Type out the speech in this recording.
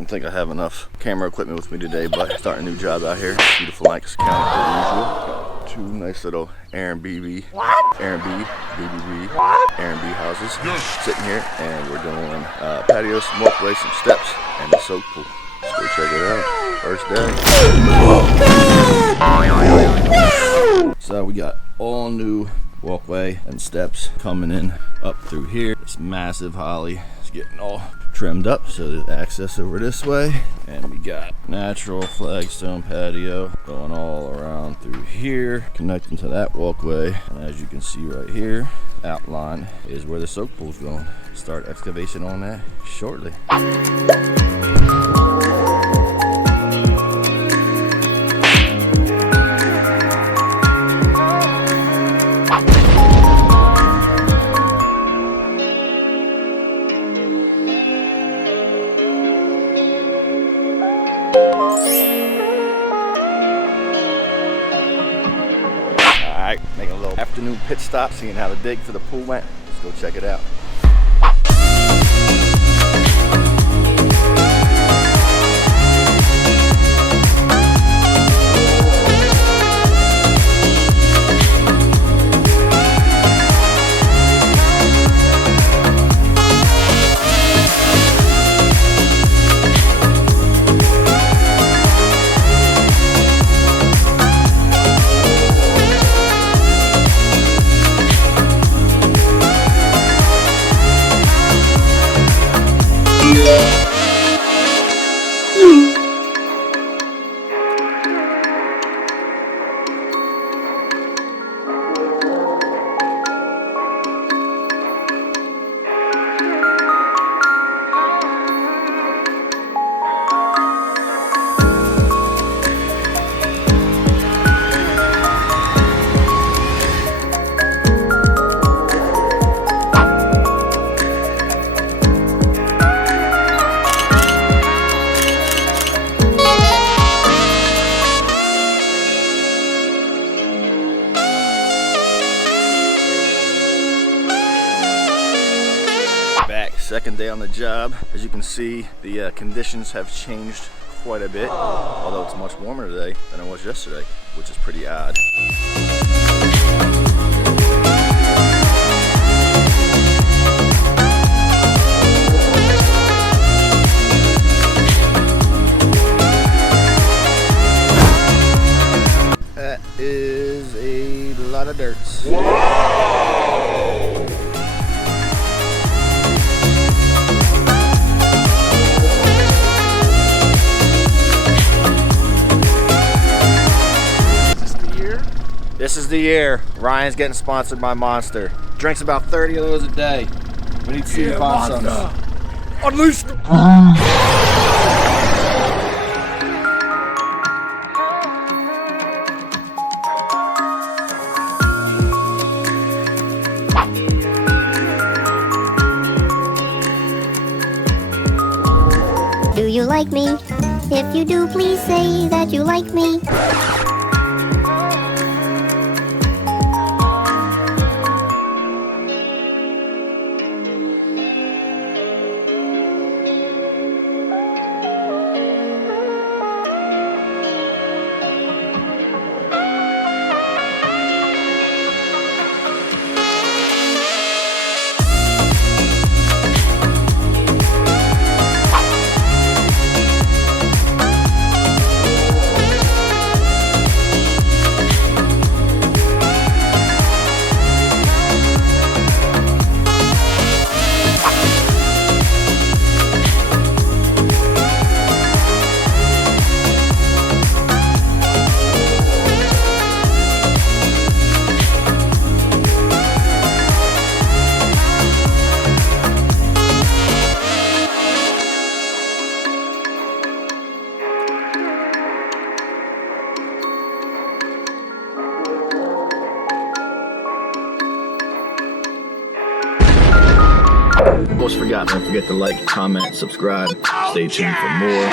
don't think I have enough camera equipment with me today, but starting a new job out here. Beautiful Lancaster County as usual. Got two nice little Airbnb houses sitting here, and we're doing patios, some walkways, some steps, and the soak pool. Let's go check it out. First day. So we got all new walkway and steps coming in up through here. This massive holly is getting all trimmed up so there's access over this way, and we got natural flagstone patio going all around through here, connecting to that walkway. And as you can see right here, outline is where the soak pool's going. Start excavation on that shortly. Alright, making a little afternoon pit stop, seeing how the dig for the pool went. Let's go check it out. Second day on the job. As you can see, the conditions have changed quite a bit, although it's much warmer today than it was yesterday, which is pretty odd. That is a lot of dirt. This is the year. Ryan's getting sponsored by Monster. Drinks about 30 of those a day. We need to see him on some. Unleash them! Do you like me? If you do, please say that you like me. Almost forgot, don't forget to like, comment, subscribe. Stay tuned for more.